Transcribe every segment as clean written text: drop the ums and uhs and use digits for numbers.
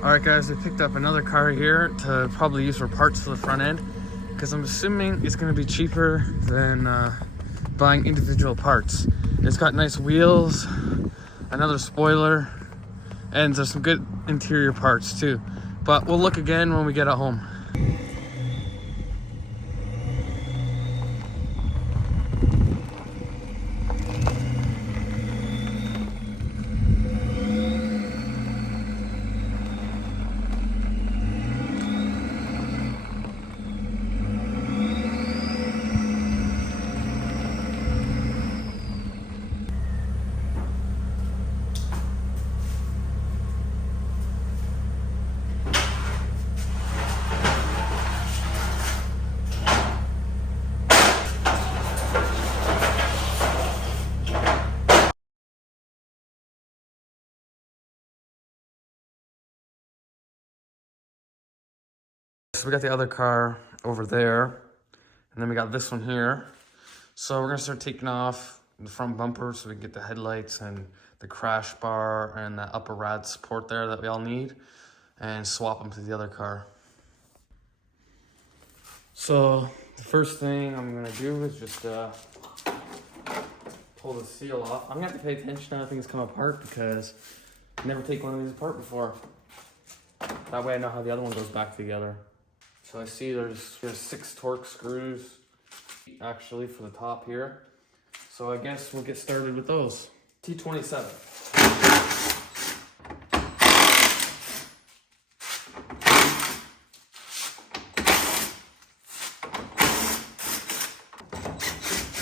Alright guys, we picked up another car here to probably use for parts for the front end, because I'm assuming it's going to be cheaper than buying individual parts. It's got nice wheels, another spoiler, and there's some good interior parts too. But we'll look again when we get at home. So we got the other car over there, and then we got this one here. So we're gonna start taking off the front bumper so we can get the headlights and the crash bar and the upper rad support there that we all need, and swap them to the other car. So the first thing I'm gonna do is just pull the seal off. I'm gonna have to pay attention to how things come apart because I never take one of these apart before. That way I know how the other one goes back together. So I see there's 6 Torx screws actually for the top here. So I guess we'll get started with those. T27.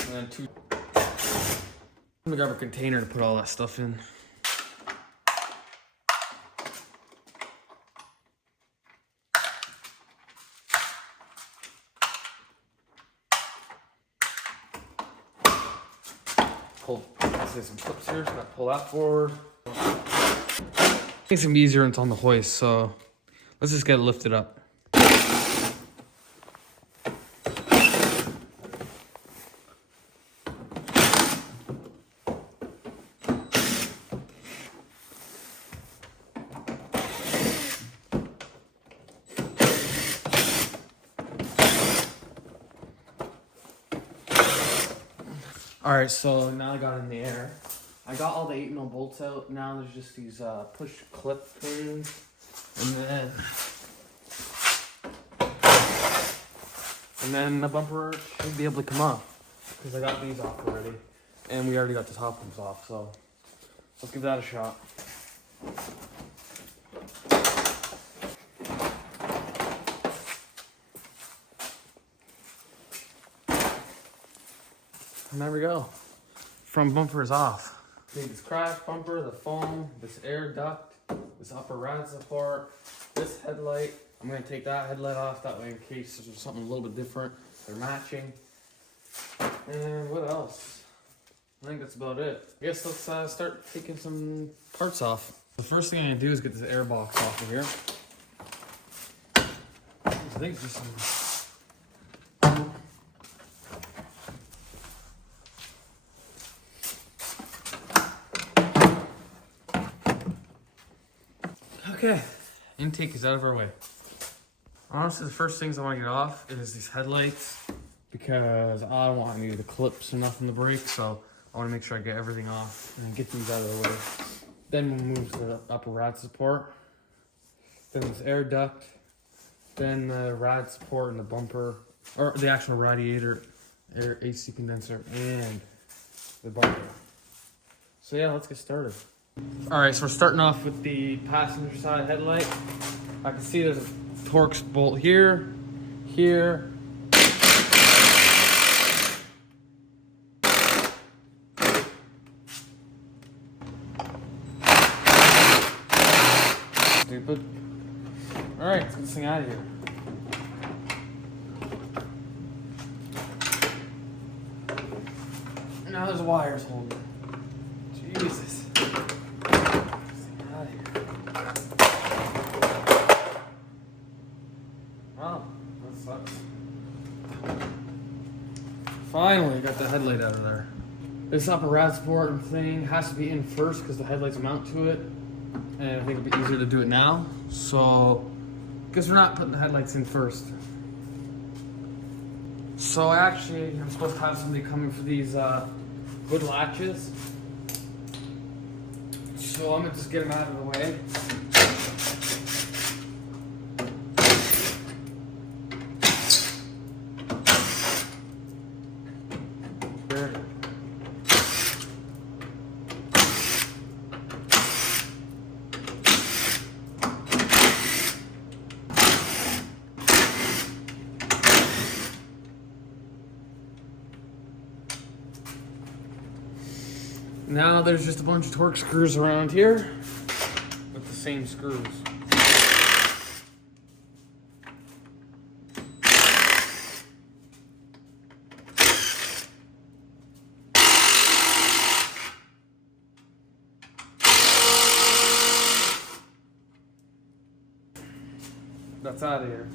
And then 2. I'm gonna grab a container to put all that stuff in. Some clips here, so I gotta pull that forward. Makes it easier when it's on the hoist, so let's just get it lifted up. Alright, so now I got it in the air. I got all the 8mm bolts out. Now there's just these push clip things. And then the bumper should be able to come off, because I got these off already. And we already got the top ones off, so let's give that a shot. And there we go. Front bumper is off. This crash bumper, the foam, this air duct, this upper rad support, this headlight. I'm gonna take that headlight off, that way in case there's something a little bit different. They're matching. And what else? I think that's about it. I guess let's start taking some parts off. The first thing I'm gonna do is get this air box off of here. I think it's just some... Okay, intake is out of our way. Honestly, the first things I want to get off is these headlights, because I don't want any of the clips or nothing to break, so I want to make sure I get everything off and get these out of the way. Then we'll move to the upper rad support, then this air duct, then the rad support and the bumper, or the actual radiator, air AC condenser, and the bumper. So yeah, let's get started. Alright, so we're starting off with the passenger side headlight. I can see there's a Torx bolt here, here. Stupid. Alright, let's get this thing out of here. Now there's wires holding it. Jesus. Wow, that sucks. Finally got the headlight out of there. This upper rad support thing has to be in first because the headlights mount to it. And I think it'll be easier to do it now. So, because we're not putting the headlights in first. So actually, I'm supposed to have somebody coming for these hood latches. So I'm gonna just get them out of the way. There. Now there's just a bunch of torque screws around here with the same screws. That's out of here.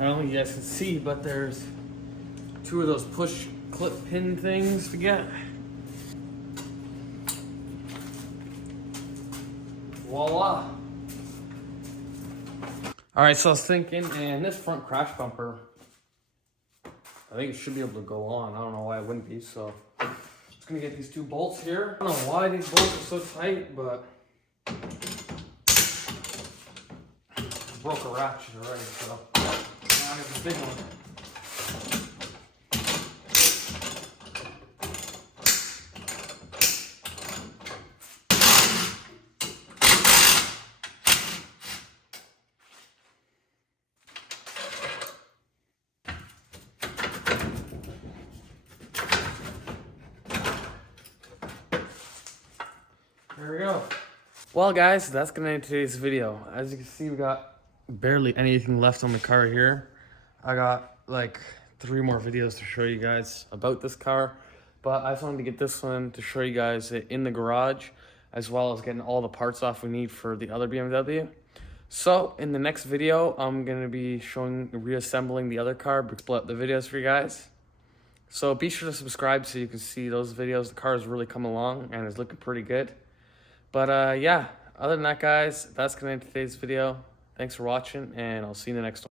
I don't think you guys can see, but there's two of those push clip pin things to get. Voila. All right, so I was thinking, and this front crash bumper, I think it should be able to go on. I don't know why it wouldn't be, so just gonna get these two bolts here. I don't know why these bolts are so tight, but broke a ratchet already, so now here's the big one. There we go. Well guys, that's gonna end today's video. As you can see, we got barely anything left on the car here. I got like 3 more videos to show you guys about this car, but I just wanted to get this one to show you guys it in the garage, as well as getting all the parts off we need for the other BMW. So in the next video, I'm gonna be reassembling the other car, split up the videos for you guys. So be sure to subscribe so you can see those videos. The car is really coming along and is looking pretty good. But yeah, other than that guys, that's gonna end today's video. Thanks for watching, and I'll see you in the next one.